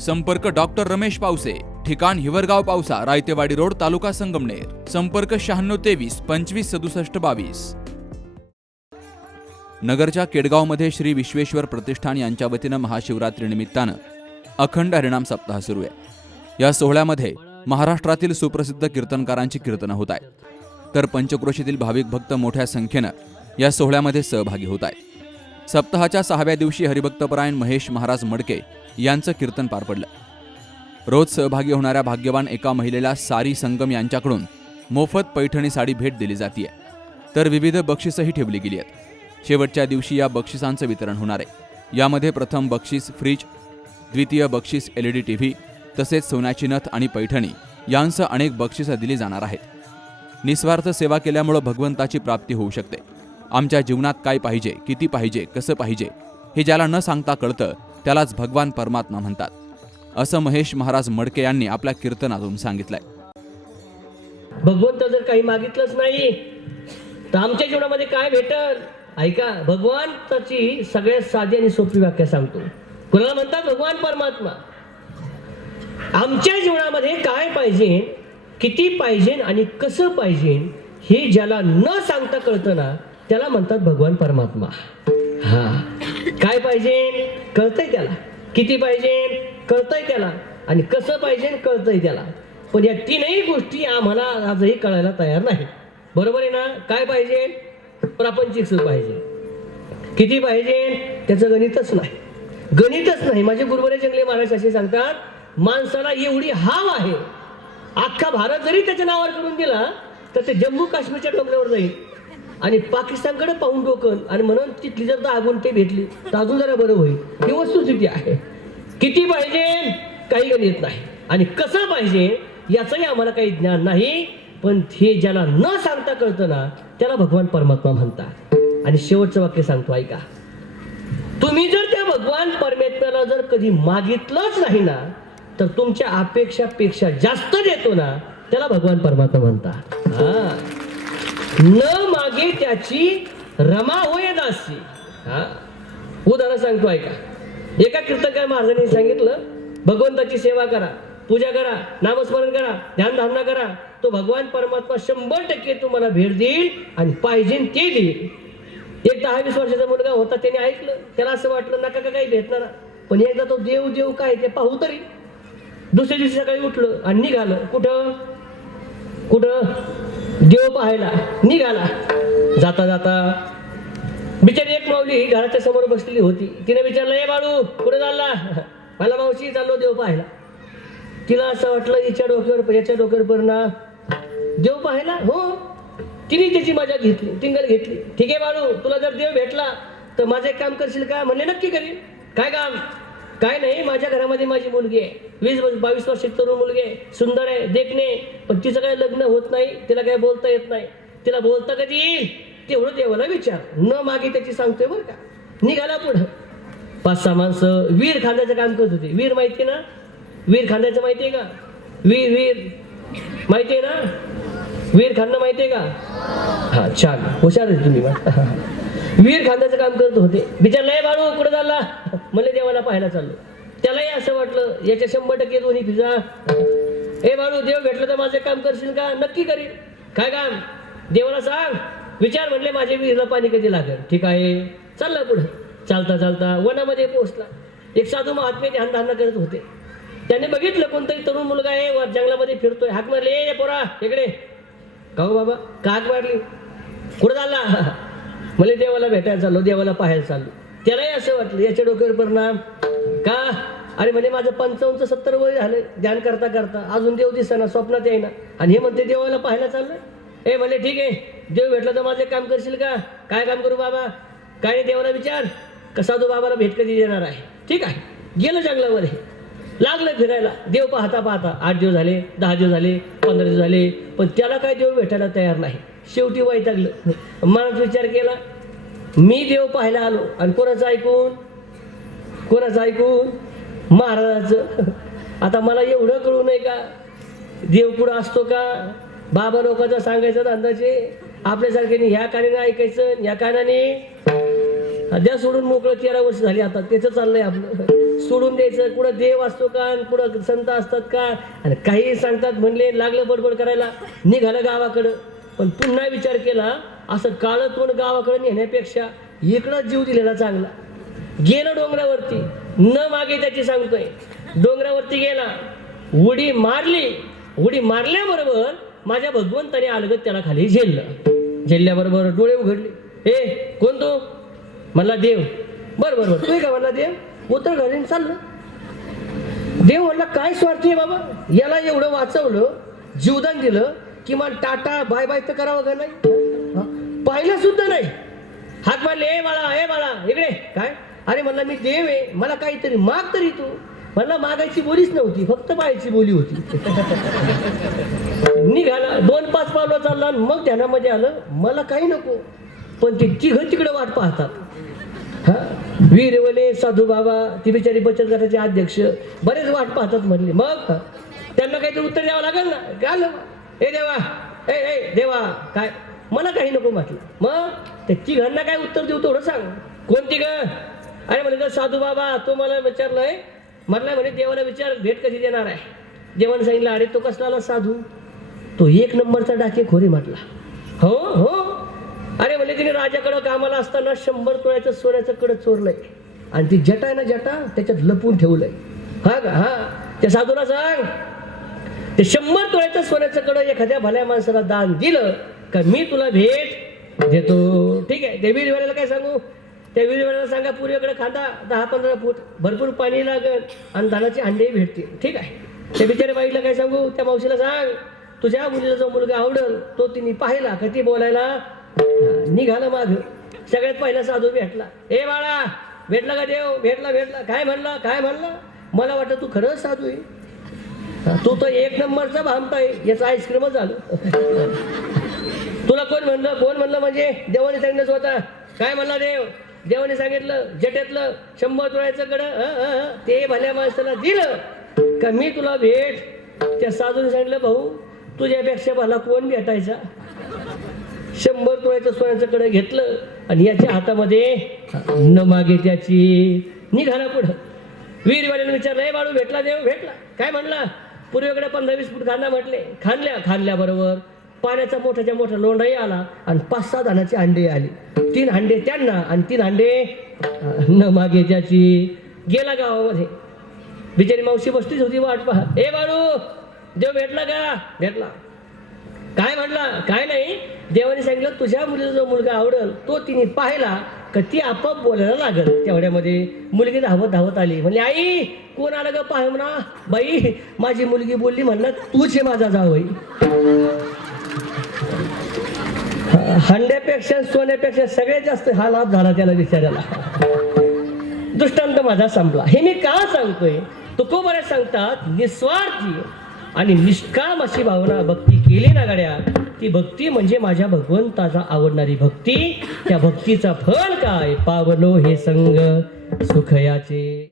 संपर्क डॉक्टर रमेश पावसे ठिकाण हिवरगाव पावसा रायतेवाडी रोड तालुका संगमनेर. संपर्क शहाण्णव तेवीस पंचवीस सदुसष्ट बावीस. नगरच्या केडगावमध्ये श्री विश्वेश्वर प्रतिष्ठान यांच्या वतीनं महाशिवरात्रीनिमित्तानं अखंड हरिणाम सप्ताह सुरू आहे. या सोहळ्यामध्ये महाराष्ट्रातील सुप्रसिद्ध कीर्तनकारांची कीर्तनं होत आहेत. तर पंचक्रोशीतील भाविक भक्त मोठ्या संख्येनं या सोहळ्यामध्ये सहभागी होत आहेत. सप्ताहाच्या सहाव्या दिवशी हरिभक्तपरायण महेश महाराज मडके यांचं कीर्तन पार पडलं. रोज सहभागी होणाऱ्या भाग्यवान एका महिलेला सारी संगम यांच्याकडून मोफत पैठणी साडी भेट दिली जातीय. तर विविध बक्षिसंही ठेवली गेली आहेत. शेवटच्या दिवशी या बक्षिसांचं वितरण होणार आहे. यामध्ये प्रथम बक्षीस फ्रीज द्वितीय बक्षीस L E D T V तसेच सोन्याची नथ आणि पैठणी यांसह अनेक बक्षिसं दिली जाणार आहेत. निस्वार्थ सेवा केल्यामुळं भगवंताची प्राप्ती होऊ शकते. आमच्या जीवनात काय पाहिजे किती पाहिजे कसं पाहिजे हे ज्याला न सांगता कळतं त्यालाच भगवान परमात्मा म्हणतात. असं महेश महाराज मडके यांनी आपल्या कीर्तनातून सांगितलंय. भगवंत जर काही मागितलंच नाही तर आमच्या जीवनामध्ये काय भेटल? ऐका भगवंताची सगळ्यात साधी आणि सोपी व्याख्या सांगतो. कुणाला म्हणतात भगवान परमात्मा? आमच्या जीवनामध्ये काय पाहिजे किती पाहिजे आणि कसं पाहिजे हे ज्याला न सांगता कळतं ना त्याला म्हणतात भगवान परमात्मा. हा. काय पाहिजे? कळतंय त्याला. किती पाहिजे? कळतंय त्याला. आणि कसं पाहिजे? कळतंय त्याला. पण या तीनही गोष्टी आम्हाला आजही कळायला तयार नाही बरोबर आहे ना? काय पाहिजे? प्रापंचिक सुख पाहिजे. किती पाहिजे? त्याचं गणितच नाही. गणितच नाही. माझे गुरुवरे जंगले महाराज असे सांगतात माणसाला एवढी हाव आहे. अख्खा भारत जरी त्याच्या नावावर करून दिला तर ते जम्मू काश्मीरच्या डोंगरावर जाईल. आणि पाकिस्तानकडे पाहून डोकन आणि म्हणून तिथली जर दहा गुंठे भेटली तर अजून जरा बरं होईल. ही वस्तुस्थिती आहे. किती पाहिजे? काही गणित नाही. आणि कसं पाहिजे? याचंही आम्हाला काही ज्ञान नाही. पण हे ज्याला न सांगता कळतं ना त्याला भगवान परमात्मा म्हणतात. आणि शेवटचं वाक्य सांगतो ऐका. तुम्ही जर त्या भगवान परमात्म्याला जर कधी मागितलंच नाही ना तर तुमच्या अपेक्षापेक्षा जास्त देतो ना त्याला भगवान परमात्मा म्हणतात. हा. न मागे त्याची रमा होय दासी हा? उदाहरण सांगतो ऐका. एका कीर्तनकार महाराजांनी सांगितलं भगवंताची सेवा करा पूजा करा नामस्मरण करा ध्यानधारणा करा. तो भगवान परमात्मा शंभर टक्के तुम्हाला भेट देईल आणि पाहिजे ते देईल. एक दहा वीस वर्षाचा मुलगा होता त्याने ऐकलं. त्याला असं वाटलं नका का काही भेटणार? पण एकदा तो देव देव काय ते पाहू तरी. दुसऱ्या दिवशी सकाळी उठलं आणि निघालं. कुठं? कुठं? देव पाहायला निघाला. जाता जाता बिचारी एक माऊली घराच्या समोर बसलेली होती. तिने विचारलं ए बाळू कुठे चालला? मला मावशी चाललो देव पाहायला. तिला असं वाटलं हिच्या डोक्यावर याच्या डोक्यावर परिणाम देव पाहायला? हो. तिने त्याची मजा घेतली टिंगल घेतली. ठीक आहे बाळू तुला जर देव भेटला तर माझं एक काम करशील का? म्हणले नक्की करीन. काय काम? काय नाही माझ्या घरामध्ये माझी मुलगी आहे. वीस वर्ष बावीस वर्षाची तरुण मुलगी आहे. सुंदर आहे देखणे पण तिचं काय लग्न होत नाही तिला काय बोलता येत नाही. तिला बोलता कधी येईल? तेवढं देवाला विचार. न मागे त्याची सांगतोय बरं का. निघाला पुढं. पाच सहा माणसं वीर खांद्याचं काम करत होते. वीर माहिती ना? वीर खांद्याचं माहिती आहे का? वीर वीर. माहिती आहे ना? वीर खांदा माहिती आहे का? हा छान. हुशार आहे तुम्ही. विहीर वीर खांद्याचं काम करत होते. बिचार लय बाळू कुठं चालला? मला देवाला पाहायला चाललो. त्यालाही असं वाटलं याच्या शंभर टक्के दोन्ही फिजा. ए बाळू देव भेटलं तर माझं काम करशील का? नक्की करीन. काय काम? देवाला सांग. विचार म्हणले माझे विहिरीला पाणी कधी लागेल? ठीक आहे. चालला पुढं. चालता चालता वनामध्ये पोहोचला. एक साधू महात्मे ध्यान धारणा करत होते. त्याने बघितलं कोणतरी तरुण मुलगा आहे जंगलामध्ये फिरतोय. हाक मारले ए पोरा इकडे. का बाबा का हाक मारली? कुठं चालला? मला देवाला भेटायला चाललो देवाला पाहायला चाललो. त्यालाही असं वाटलं याच्या डोक्यावर परिणाम. का? अरे म्हणजे माझं पंचावन्न सत्तर वय झालं ध्यान करता करता. अजून देव दिसताना स्वप्नात येईना. आणि हे म्हणते देवाला पाहायला चाललं ए म्हणजे ठीक आहे. देव भेटला तर माझं काम करशील का? काय काम करू बाबा? काय देवाला विचार. कसा तो बाबाला भेट कधी देणार आहे? ठीक आहे. गेलं जंगलामध्ये लागलं फिरायला. देव पाहता पाहता आठ दिवस झाले दहा दिवस झाले पंधरा दिवस झाले पण त्याला काय देव भेटायला तयार नाही. शेवटी वैतागलं. मनात विचार केला मी देव पाहायला आलो. आणि कोणाचं ऐकून? कोणाचं ऐकून? महाराजाचं. आता मला एवढं कळू नये का? देव कुठं असतो का? बाबा लोकांचा सांगायचं अंदाजे आपल्यासारख्याने ह्या कानाने ऐकायचं ह्या कानाने द्या सोडून मोकळं तेरा वर्ष झाली आता. त्याचं चाललंय आपलं. सोडून द्यायचं. कुठं देव असतो का आणि कुठं संत असतात का? आणि काही सांगतात म्हणले लागलं बडबड करायला. निघालं गावाकडं. पण पुन्हा विचार केला असं काळं गावाकडे नेण्यापेक्षा इकडं जीव दिलेला चांगला. गेलं डोंगरावरती न मागे त्याची सांगतोय. डोंगरावरती गेला उडी मारली. उडी मारल्याबरोबर माझ्या भगवंताने अलगत त्याला खाली झेललं. झेलल्याबरोबर डोळे उघडले. ए कोण तो? म्हणला देव. बर बर बर. तू का? म्हणला देव. उतर घालीन चाललं. देव म्हणला काय स्वार्थी आहे बाबा? याला एवढं वाचवलं जीवदान दिलं किमान टाटा बाय बाय तर करावं का नाही? पाहिलं सुद्धा नाही. हात मारले ए बाळा ए बाळा इकडे. काय? अरे म्हणला मी देव आहे. मला काहीतरी माग तरी तू. म्हणला मागायची बोलीच नव्हती फक्त पाहायची बोली होती. निघाला दोन पाच पावलं चालला मग ध्यानामध्ये आलं मला काही नको पण ते तिघ तिकडे वाट पाहतात. हा? वीरवले साधू बाबा ती बिचारी बचत गटाचे अध्यक्ष बरेच वाट पाहतात म्हणले. मग? त्यांना काहीतरी उत्तर द्यावं लागेल ना? घाल ए देवा ए ए देवा काय? मला काही नको म्हटलं. मग त्या तिघांना काय उत्तर देऊ तेवढं सांग. कोणती ग? अरे म्हणे तर साधू बाबा तो मला विचारलंय. म्हटलं म्हणे देवाला विचार भेट कधी देणार आहे? देवाने सांगितलं अरे तो कसला आला साधू? तो एक नंबरचा डाके खोरी म्हटला. हो हो. अरे म्हणजे तिने राजाकडं कामाला असताना शंभर तोळ्याचं सोन्याचं कडं चोरलंय. आणि ती जटा आहे ना जटा त्याच्यात लपून ठेवलंय. हा का? हा. त्या साधूला सांग. ते शंभर तोळ्याचं सोन्याचं कडं एखाद्या भल्या माणसाला दान दिलं का मी तुला भेट देतो. ठीक आहे. त्या विहिरीवाल्याला काय सांगू? त्या विहिरीवाल्याला सांगा पूर्वेकडे खांदा दहा पंधरा फूट भरपूर पाणी लागत आणि दानाची अंडेही भेटतील. ठीक आहे. त्या बिचारे बाईला काय सांगू? त्या मावशीला सांग तुझ्या मुलीला जो मुलगा आवडल तो तिने पाहिला का ती बोलायला? निघालं माग. सगळ्यात पहिला साधू भेटला. ए बाळा भेटला का देव? भेटला भेटला. काय म्हणला? काय म्हणला? मला वाटतं तू खरंच साधू आहे. तो तू तर एक नंबरचा भामता आहे. याचं आईस्क्रीमच झालं. तुला कोण म्हणलं? कोण म्हणलं म्हणजे? देवाने सांगितलं स्वतः. काय म्हणला देव? देवाने सांगितलं जटेतलं शंभर तुळ्याचं कड हं, ते भल्या माणसाला दिलं. का मी तुला भेट? त्या साधूने सांगितलं भाऊ तुझ्यापेक्षा मला कोण भेटायचा? शंभर तुळ्याचं सोन्याचं कडं घेतलं आणि याच्या हातामध्ये न मागे त्याची निघाला पुढं. वीरवाल्याने विचारलं हे बाळू भेटला देव? भेटला. काय म्हणला? पूर्वेकडे पंधरा वीस फूट खांदा म्हटले खांदल्या खांदल्याबरोबर पाण्याचा मोठाच्या मोठा लोंढाही आला आणि पाच सहा धानाची अंडे आली. तीन हांडे त्यांना आणि तीन हांडे न मागे त्याची गेला गावामध्ये. बिचारी मावशी बसलीच होती वाट पहा ए बाळू देव भेटला का? भेटला. काय म्हटला? काय नाही. देवाने सांगितलं तुझ्या मुलीचा जो मुलगा आवडल तो तिने पाहिला का ती आपोआप बोलायला लागल तेवढ्यामध्ये. मुलगी धावत धावत आली. म्हणली आई कोण आलं ग पाह म्हणा. बाई माझी मुलगी बोलली म्हणलं तूच हे माझा जावई हंड्यापेक्षा सोन्यापेक्षा सगळ्यात जास्त हा लाभ झाला त्याला विचारायला. दृष्टांत माझा संपला. हे मी का सांगतोय? तुकोबऱ्या सांगतात? निस्वार्थी आणि निष्काम अशी भावना भक्ती केली ना गाड्या ती भक्ती म्हणजे माझ्या भगवंताचा आवडणारी भक्ती. त्या भक्तीचा फळ काय? पावलो हे संग सुखयाचे.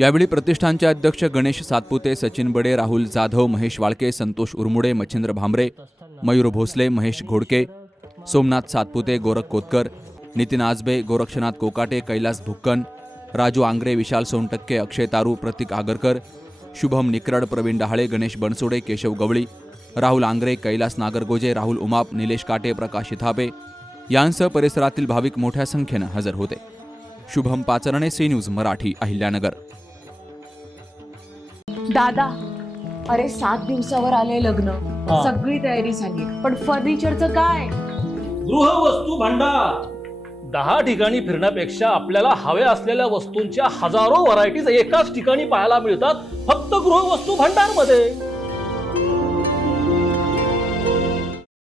यावेळी प्रतिष्ठानचे अध्यक्ष गणेश सातपुते सचिन बडे राहुल जाधव महेश वाळके संतोष उरमुडे मच्छिंद्र भांबरे मयूर भोसले महेश घोडके सोमनाथ सातपुते गोरख कोतकर नितीन आजबे गोरक्षनाथ कोकाटे कैलास भुक्कन राजू आंग्रे विशाल सोनटक्के अक्षय तारू प्रतीक आगरकर शुभम निकरड प्रवीण डहाळे गणेश बनसोडे केशव गवळी राहुल आंग्रे कैलास नागरगोजे राहुल उमाप निलेश काटे प्रकाश शिथापे यांसह परिसरातील भाविक मोठ्या संख्येनं हजर होते. Shubham Pacharne C news Marathi Ahilyanagar. दादा अरे सात दिवसावर आले लग्न. सगळी तयारी झाली पण फर्निचरचं काय? गृहवस्तू भांडार. दहा ठिकाणी फिरण्यापेक्षा आपल्याला हव्या असलेल्या वस्तूंच्या हजारो व्हरायटीज एकाच ठिकाणी पाहायला मिळतात फक्त गृहवस्तू भांडारमध्ये